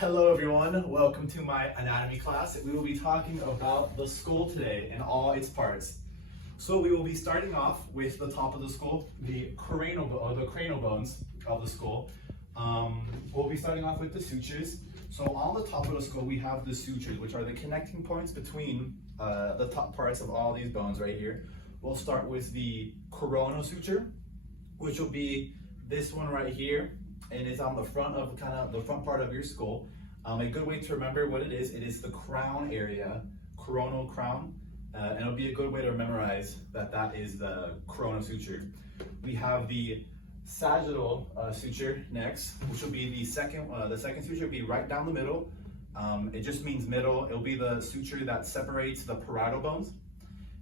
Hello everyone, welcome to my anatomy class. We will be talking about the skull today and all its parts. So we will be starting off with the top of the skull, the cranial bones of the skull. We'll be starting off with the sutures. So on the top of the skull we have the sutures, which are the connecting points between the top parts of all these bones right here. We'll start with the coronal suture, which will be this one right here, and it's on the front of the front part of your skull. A good way to remember what it is the crown area, coronal crown, and it'll be a good way to memorize that is the coronal suture. We have the sagittal suture next, which will be the second suture will be right down the middle. It just means middle. It'll be the suture that separates the parietal bones.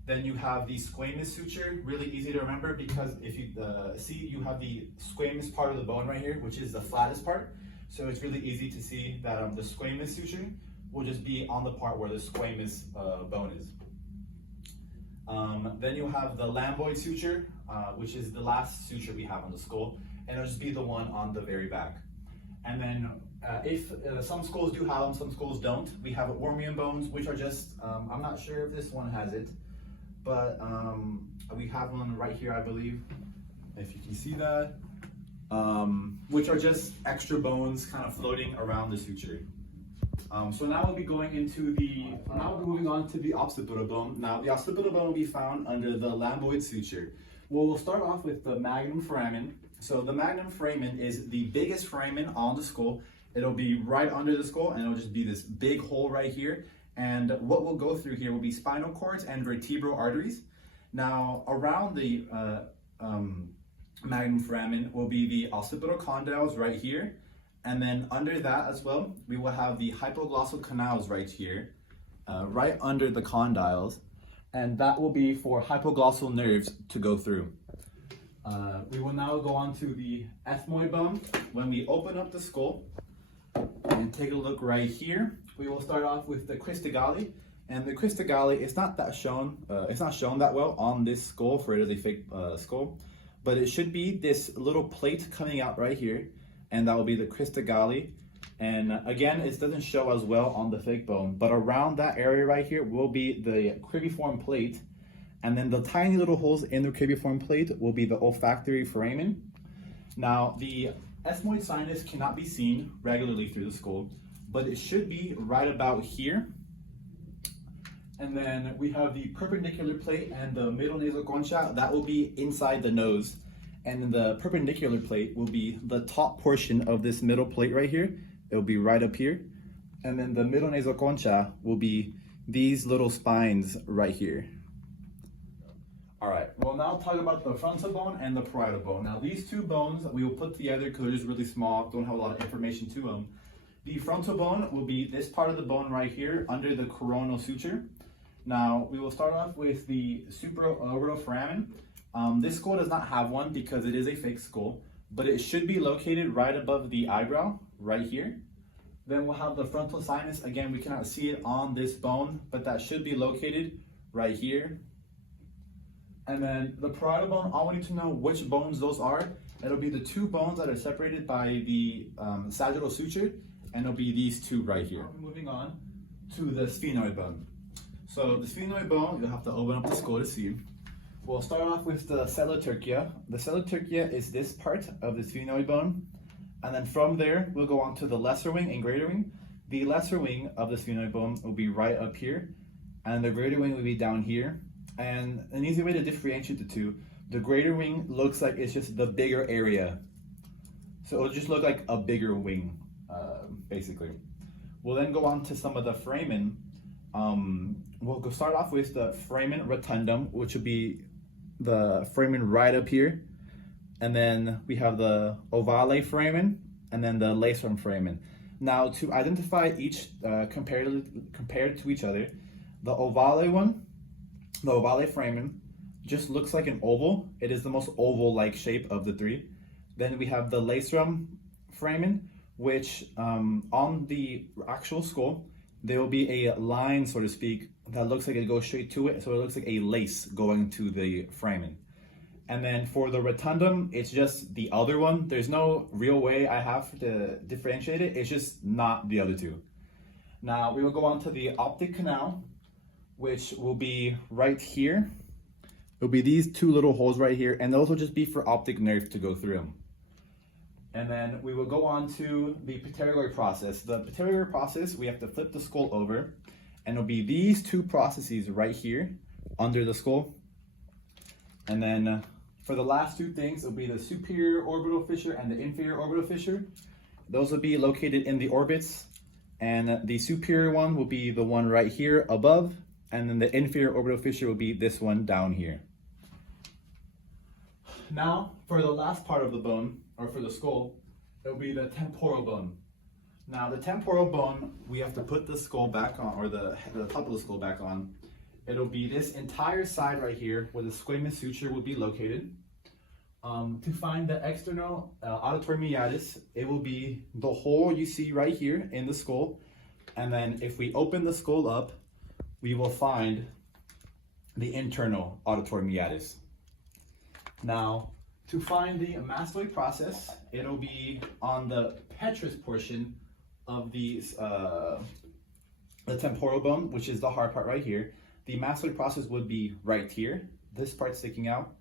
Then you have the squamous suture, really easy to remember because if you see, you have the squamous part of the bone right here, which is the flattest part. So it's really easy to see that the squamous suture will just be on the part where the squamous bone is. Then you have the lambdoid suture, which is the last suture we have on the skull, and it'll just be the one on the very back. And then if some skulls do have them, some skulls don't. We have Wormian bones, which are just, I'm not sure if this one has it, but we have one right here, I believe, if you can see that, which are just extra bones kind of floating around the suture. So now we'll be moving on to the occipital bone. Now the occipital bone will be found under the lambdoid suture. Well, we'll start off with the magnum foramen. So the magnum foramen is the biggest foramen on the skull. It'll be right under the skull, and it'll just be this big hole right here. And what we'll go through here will be spinal cords and vertebral arteries. Now, around the magnum foramen will be the occipital condyles right here. And then under that as well, we will have the hypoglossal canals right here, right under the condyles. And that will be for hypoglossal nerves to go through. We will now go on to the ethmoid bone. When we open up the skull and take a look right here, we will start off with the crista galli, and the crista galli it's not shown that well on this skull, for it is a fake skull, but it should be this little plate coming out right here, and that will be the crista galli. And again, it doesn't show as well on the fake bone, but around that area right here will be the cribriform plate, and then the tiny little holes in the cribriform plate will be the olfactory foramen. Now the ethmoid sinus cannot be seen regularly through the skull, but it should be right about here. And then we have the perpendicular plate and the middle nasal concha, that will be inside the nose. And then the perpendicular plate will be the top portion of this middle plate right here. It will be right up here. And then the middle nasal concha will be these little spines right here. All right, we'll now talk about the frontal bone and the parietal bone. Now these two bones we will put together because they're just really small, don't have a lot of information to them. The frontal bone will be this part of the bone right here under the coronal suture. Now we will start off with the supraorbital foramen. This skull does not have one because it is a fake skull, but it should be located right above the eyebrow, right here. Then we'll have the frontal sinus. Again, we cannot see it on this bone, but that should be located right here. And then the parietal bone, all we need to know which bones those are. It'll be the two bones that are separated by the sagittal suture, and it'll be these two right here. Moving on to the sphenoid bone. So the sphenoid bone, you'll have to open up the skull to see. We'll start off with the sella turcia. The sella turcia is this part of the sphenoid bone. And then from there, we'll go on to the lesser wing and greater wing. The lesser wing of the sphenoid bone will be right up here, and the greater wing will be down here. And an easy way to differentiate the two, the greater wing looks like it's just the bigger area. So it'll just look like a bigger wing, basically. We'll then go on to some of the foramen. We'll start off with the foramen rotundum, which will be the foramen right up here. And then we have the ovale foramen, and then the lacerum foramen. Now to identify each compared to each other, the ovale foramen just looks like an oval. It is the most oval-like shape of the three. Then we have the lacerum foramen, which on the actual skull, there will be a line, so to speak, that looks like it goes straight to it. So it looks like a lace going to the foramen. And then for the rotundum, it's just the other one. There's no real way I have to differentiate it. It's just not the other two. Now we will go on to the optic canal, which will be right here. It'll be these two little holes right here, and those will just be for optic nerve to go through them. And then we will go on to the pterygoid process. The pterygoid process, we have to flip the skull over, and it'll be these two processes right here under the skull. And then for the last two things, it'll be the superior orbital fissure and the inferior orbital fissure. Those will be located in the orbits, and the superior one will be the one right here above, and then the inferior orbital fissure will be this one down here. Now, for the last part of the bone, or for the skull, it'll be the temporal bone. Now, the temporal bone, we have to put the skull back on, or the top of the skull back on. It'll be this entire side right here where the squamous suture will be located. To find the external auditory meatus, it will be the hole you see right here in the skull. And then if we open the skull up, we will find the internal auditory meatus. Now, to find the mastoid process, it'll be on the petrous portion of the temporal bone, which is the hard part right here. The mastoid process would be right here, this part sticking out.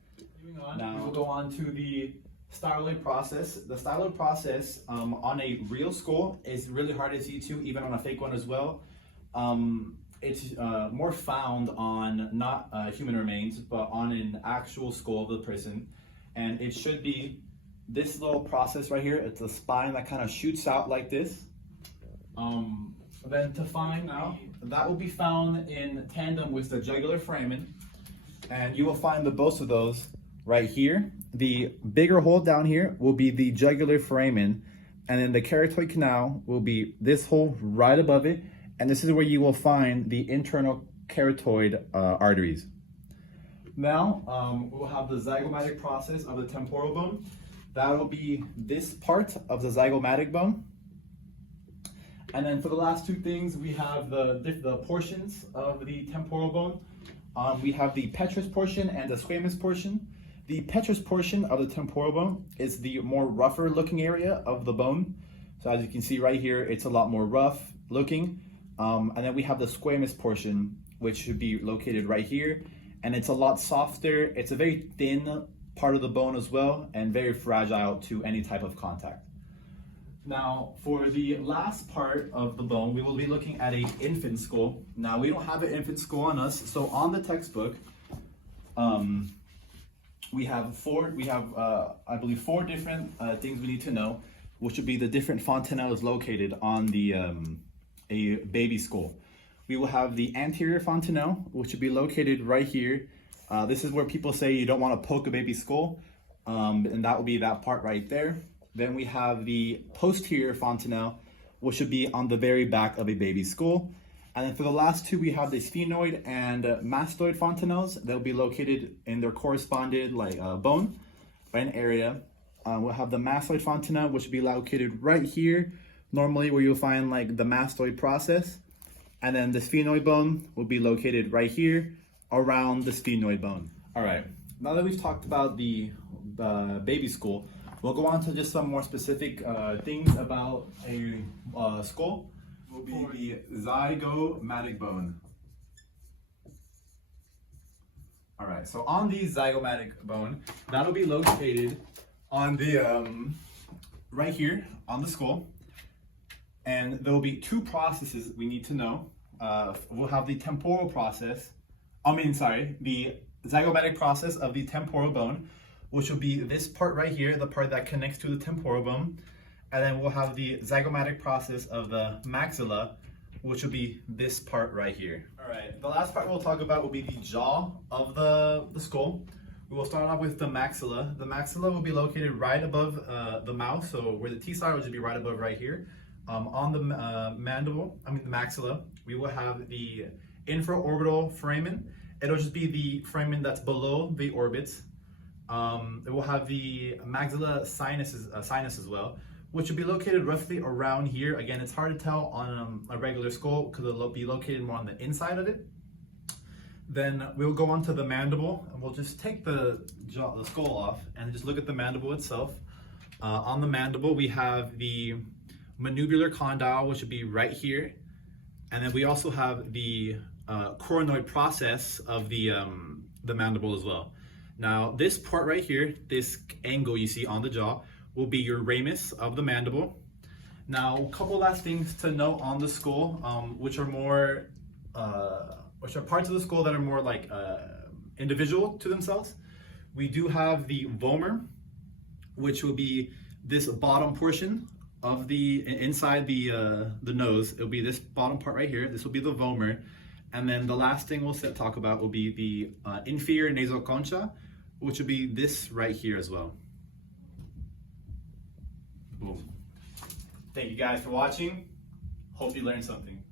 Moving on, now we'll go on to the styloid process. The styloid process on a real skull is really hard to see too, even on a fake one as well. It's more found on not human remains, but on an actual skull of the person. And it should be this little process right here. It's a spine that kind of shoots out like this. Then to find now, that will be found in tandem with the jugular foramen. And you will find the both of those right here. The bigger hole down here will be the jugular foramen. And then the keratoid canal will be this hole right above it. And this is where you will find the internal keratoid arteries. Now, we'll have the zygomatic process of the temporal bone. That will be this part of the zygomatic bone. And then for the last two things, we have the portions of the temporal bone. We have the petrous portion and the squamous portion. The petrous portion of the temporal bone is the more rougher looking area of the bone. So as you can see right here, it's a lot more rough looking. And then we have the squamous portion, which should be located right here. And it's a lot softer. It's a very thin part of the bone as well, and very fragile to any type of contact. Now, for the last part of the bone, we will be looking at an infant skull. Now, we don't have an infant skull on us, so on the textbook, we have I believe four different things we need to know, which would be the different fontanelles located on the a baby skull. We will have the anterior fontanelle, which would be located right here. This is where people say you don't want to poke a baby skull, and that will be that part right there. Then we have the posterior fontanelle, which should be on the very back of a baby skull. And then for the last two, we have the sphenoid and mastoid fontanelles. They'll be located in their corresponded bone, right area. We'll have the mastoid fontanelle, which will be located right here, normally where you'll find like the mastoid process. And then the sphenoid bone will be located right here around the sphenoid bone. All right, now that we've talked about the baby skull, we'll go on to just some more specific things about a skull. Will be the zygomatic bone. All right, so on the zygomatic bone, that'll be located on the right here on the skull, and there will be two processes we need to know. We'll have the temporal process. The zygomatic process of the temporal bone, which will be this part right here, the part that connects to the temporal bone. And then we'll have the zygomatic process of the maxilla, which will be this part right here. All right, the last part we'll talk about will be the jaw of the skull. We will start off with the maxilla. The maxilla will be located right above the mouth, so where the teeth are, which will be right above right here. On the the maxilla, we will have the infraorbital foramen. It'll just be the foramen that's below the orbits. It will have the maxilla sinus as well, which will be located roughly around here. Again, it's hard to tell on a regular skull because it'll be located more on the inside of it. Then we'll go on to the mandible, and we'll just take the skull off and just look at the mandible itself. On the mandible, we have the manubular condyle, which would be right here. And then we also have the coronoid process of the mandible as well. Now, this part right here, this angle you see on the jaw, will be your ramus of the mandible. Now, a couple last things to note on the skull, which are parts of the skull that are more like individual to themselves. We do have the vomer, which will be this bottom portion of the inside the nose. It'll be this bottom part right here. This will be the vomer, and then the last thing we'll talk about will be the inferior nasal concha, which will be this right here as well. Boom. Thank you guys for watching. Hope you learned something.